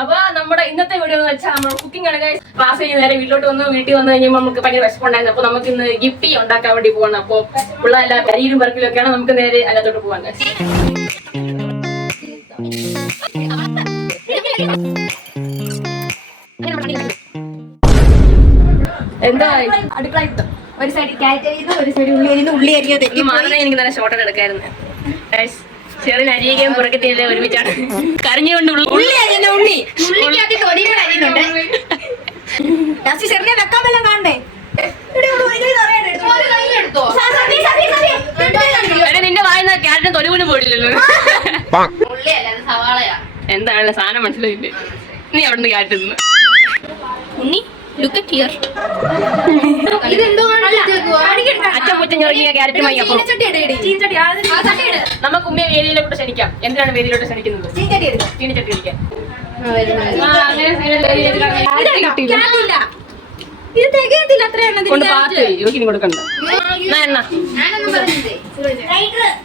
അപ്പൊ നമ്മുടെ ഇന്നത്തെ വീഡിയോ എന്ന് വെച്ചാൽ നമ്മൾ കുക്കിംഗ് ആണ് ക്ലാസ് കഴിഞ്ഞ് നേരെ വീട്ടിലോട്ട് വന്ന് വീട്ടിൽ വന്നു കഴിയുമ്പോൾ നമുക്ക് ഭയങ്കര വിശപ്പുണ്ടായിരുന്നു. അപ്പൊ നമുക്ക് ഇന്ന് ഗിപ്പി ഉണ്ടാക്കാൻ വേണ്ടി പോകണം. അപ്പൊ പിള്ളേരെല്ലാം കരിയിലും പറക്കിലും ഒക്കെയാണ് നമുക്ക് നേരെ അതിനകത്തോട്ട് പോകാൻ. എന്താ അടുക്കള ഒരു സൈഡ് ക്യാരറ്റ് ഒരു സൈഡ് ഉള്ളി അരിഞ്ഞത് മാത്രമേ എനിക്ക് നല്ല ഷോർട്ട് എടുക്കായിരുന്നു. ചെറിയ അരിയുകയും പുറക്കത്തില്ല ഒരുമിച്ചാണ് കരഞ്ഞുകൊണ്ട് ഉള്ളി വെക്കാൻ കാണണ്ടേ. നിന്റെ വായന ക്യാരറ്റിന് തൊലി പോലും പോയില്ലല്ലോ. എന്താണ് സാധനം മനസ്സിലായില്ലേ? നീ അവിടെ നിന്ന് ക്യാരറ്റ് തിന്നു. ഉണ്ണി look at here. നമുക്ക് ഉമ്മയെ വേദിയിലോട്ട് ക്ഷണിക്കാം. എന്തിനാണ് വേദിയിലോട്ട് ക്ഷണിക്കുന്നത്? ചീനിച്ചട്ടി അടിക്കാൻ. കൊടുക്കണ്ട.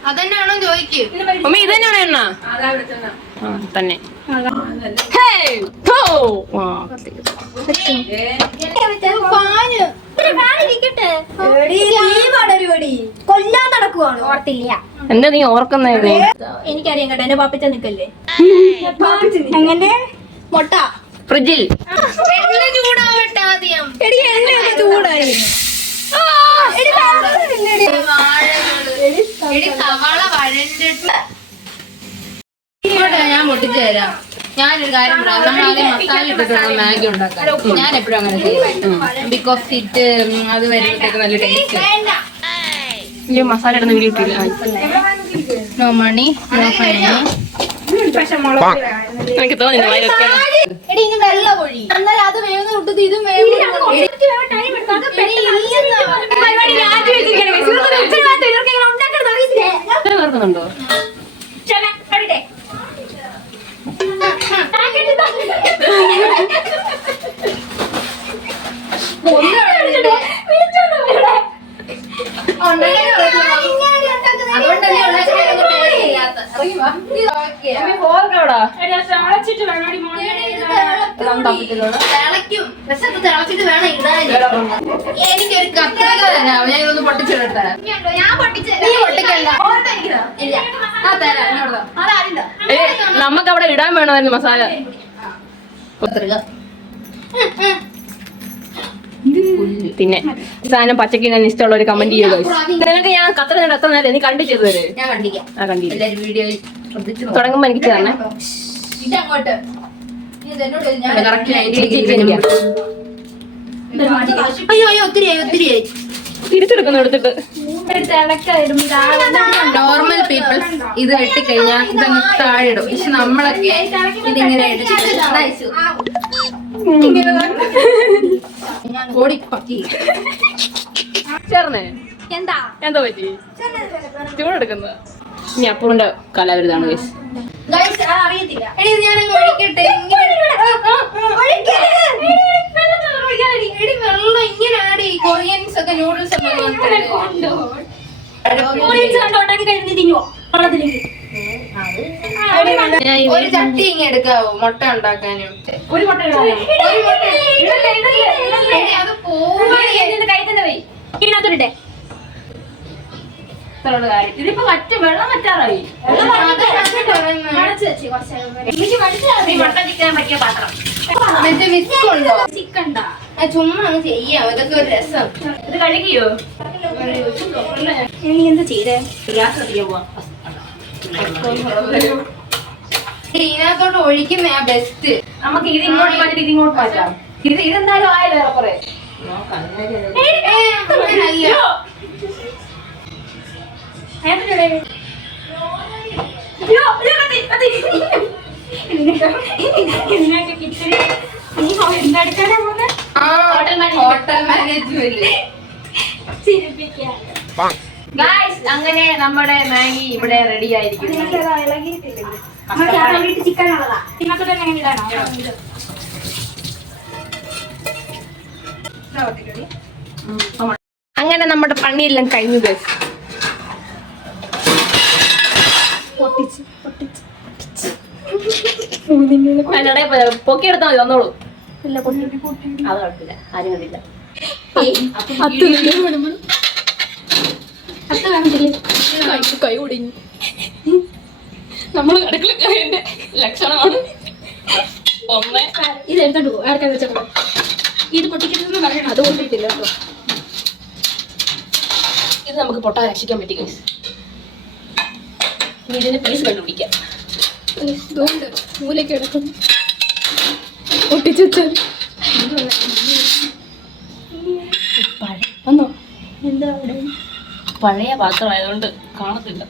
അതന്നെയാണോ ചോദിക്കും? ഉമ്മ ഇതന്നെയാണോ എണ്ണ? തന്നെ കൊല്ലാൻ നടക്കുവാണ്. ഓർത്തില്ല. എന്താ നീ ഓർക്കുന്നേ? എനിക്കറിയാം കേട്ടോ. എന്റെ പാപ്പിച്ച നിക്കല്ലേ. എങ്ങനെ മുട്ട ഫ്രിഡ്ജിൽ ചൂടാവട്ടെ ആദ്യം. ചൂടായി സവാള വഴണ്ടിട്ട് ഞാൻ പൊട്ടിച്ചു തരാം. ഞാനൊരു കാര്യം പറയാം. നമ്മളാദ്യം മസാല ഇട്ടിട്ടുള്ള മാഗി ഉണ്ടാക്കാം. ഞാൻ എപ്പോഴും അങ്ങനെ ചെയ്യും. ബിക്കോസ് ഇറ്റ് അത് വരുമ്പോഴത്തേക്ക് നല്ല ടേസ്റ്റ്. മസാല ഇടുന്ന വീഡിയോ ഇട്ടില്ല. നോ മണി നോ പണി. എനിക്ക് തോന്നുന്നു വെള്ളം ഒഴി. എന്നാൽ അത് വേഗം വിട്ടത് ഇതും വേഗം ഓർക്കുന്നുണ്ടോ? തിളച്ചിട്ട് വേണം ഇടാൻ. എനിക്കൊരു കത്രിക തരാം. ഞാൻ ഇതൊന്ന് പൊട്ടിച്ചിടട്ടെ. നമുക്ക് അവിടെ ഇടാൻ വേണമായിരുന്നു മസാല. പിന്നെ സാധനം പച്ചക്ക് ഞാൻ ഇഷ്ടമുള്ള ഒരു കമന്റ് ചെയ്യുക. നിങ്ങൾക്ക് ഞാൻ കത്ര എത്ര നേരം നീ കണ്ടു ചെയ്തു തരേ? തുടങ്ങുമ്പോ എനിക്ക് തരണേ. തിരിച്ചെടുക്കുന്നു എടുത്തിട്ട്. നോർമൽ പീപ്പിൾസ് ഇത് വെട്ടിക്കഴിഞ്ഞാൽ ഇതങ്ങ് താഴെ ഇടും. പക്ഷെ നമ്മളൊക്കെ ഇതിങ്ങനെ ചേർന്നേ എന്താ എന്താ പറ്റി? ചൂടെടുക്കുന്നത് ഇനി അപ്പൂറിന്റെ കലാവിരുതാണ്. അറിയത്തില്ല. ഞാനങ്ങ് ഒഴിക്കട്ടെ. വെള്ളം ഇങ്ങനെ ആഡ് ചെയ്യും. കൊറിയൻസ് ഒക്കെ നൂഡിൽസ് ഒക്കെ ഒരു ചട്ടി ഇങ്ങനെ എടുക്കാവോ മുട്ട ഉണ്ടാക്കാനും? ഒരു മുട്ട അത് പോയിട്ടേ. ഇതിപ്പോ വെള്ളം വറ്റാറായി. മറ്റേ വിസ്കുണ്ടോ? ചിക്കണ്ടാ ചുമ്മാ അങ്ങ് ചെയ്യാം. ഇതൊക്കെ ഒരു രസം. ഇത് കഴുകിയോ? എന്താ ചെയ്തേ? ഇതിനകത്തോട്ട് ഒഴിക്കുന്ന ബെസ്റ്റ്. നമുക്ക് ഇത് ഇങ്ങോട്ട് മാറ്റി ഇത് ഇങ്ങോട്ട് മാറ്റാം. ഇതെന്തായാലും ആയല്ലോ ഏറെക്കുറെ. Hotel management. അങ്ങനെ നമ്മുടെ മാഗി ഇവിടെ റെഡി ആയിരിക്കുന്നു. അങ്ങനെ നമ്മുടെ പണിയെല്ലാം കഴിഞ്ഞു. അതിനിടെ പൊക്കിയെടുത്താൽ മതി വന്നോളൂ. ഇല്ല പൊട്ടി അത് കുഴപ്പമില്ല, ആരും കണ്ടില്ല. കൈ ഒടിഞ്ഞു. നമ്മൾ അടുക്കളക്കാരന്റെ ലക്ഷണമാണ്. ഒന്ന് ഇത് എടുത്തോണ്ട് പോകും ആർക്കാന്ന് വെച്ചാൽ ഇത് പൊട്ടിക്കുന്നു പറയണം. അത് പൊട്ടിയിട്ടില്ല കേട്ടോ. ഇത് നമുക്ക് പൊട്ടാൻ രക്ഷിക്കാൻ പറ്റി ഗൈസ്. ഇനി ഇതിന് പീസ് കണ്ടുപിടിക്കാം. ഇതുകൊണ്ട് മൂലയ്ക്ക് കിടക്കുന്നു. പൊട്ടിച്ചു വെച്ചാൽ വന്നോ എന്താ അവിടെ പഴയ പാത്രമായതുകൊണ്ട് കാണത്തില്ല.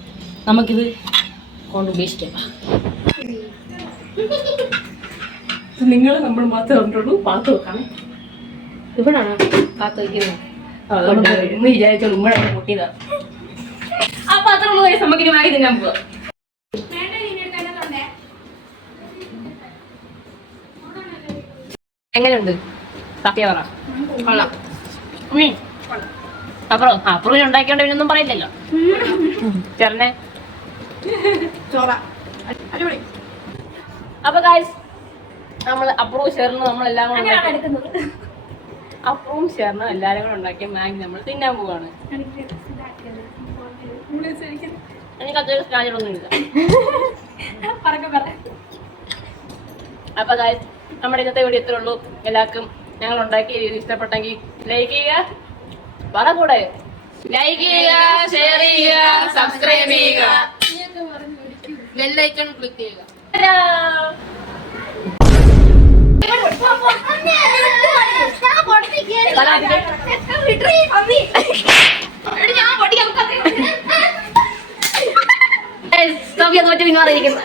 നമുക്കിത് കൊണ്ട് ഉപേക്ഷിക്കാം. നിങ്ങൾ നമ്മൾ മാത്രമേ ഉണ്ടുള്ളൂ. പാത്രം വെക്കാണ്. ഇവിടാണ് കാത്തു വയ്ക്കുന്നത്. ഉമ്മ വിചാരിച്ചോളൂ ഉമ്മ പൊട്ടിയതാ. ആ പാത്രം നമുക്കിനി വാങ്ങി തിന്നാൻ പോവാം. എങ്ങനെയുണ്ട് സത്യ പറ? കൊള്ളാം. അപ്പുറം അപ്പുറം ഉണ്ടാക്കിയോണ്ട് ഇവനൊന്നും പറയില്ലല്ലോ. ചേർന്നെ അപ്പൊ ഗൈസ് നമ്മൾ അപ്പുറവും ചേർന്ന് നമ്മളെല്ലാം കൂടെ അപ്പുറവും ചേർന്ന് എല്ലാരും കൂടെ ഉണ്ടാക്കിയ മാഗി നമ്മൾ തിന്നാൻ പോവാണ്. എനിക്ക് അത്രയും സ്റ്റാൻഡേർഡ് ഒന്നും ഇല്ല. അപ്പൊ ഗൈസ് നമ്മുടെ ഇന്നത്തെ വീഡിയോ ഇത്രേ ഉള്ളൂ. എല്ലാവർക്കും ഞങ്ങൾ ഉണ്ടാക്കിയ രീതി ഇഷ്ടപ്പെട്ടെങ്കിൽ ലൈക്ക് ചെയ്യുക. പറ കൂടെ ലൈക്ക് ചെയ്യുക, ഷെയർ ചെയ്യുക, സബ്സ്ക്രൈബ് ചെയ്യുക, ബെൽ ഐക്കൺ ക്ലിക്ക് ചെയ്യുക. തോറ്റ് പിന്മാറിയിരിക്കുന്നു.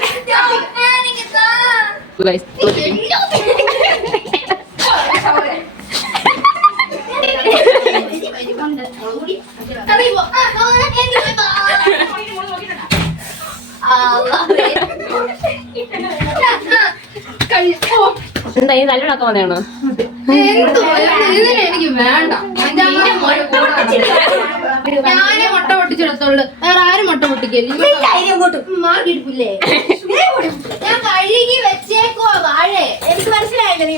എന്താ ഈ നല്ലോണൊക്കെ വന്നെയാണോ? എനിക്ക് വേണ്ട. ഞാനേ മുട്ട പൊട്ടിച്ചെടുത്തോളൂ, വേറെ ആരും മുട്ട പൊട്ടിക്കല്ലേ. മാറിയിട്ടില്ലേ? ഞാൻ കഴുകി വെച്ചേക്കുവാ വാഴ. എനിക്ക് മനസ്സിലായില്ല നീ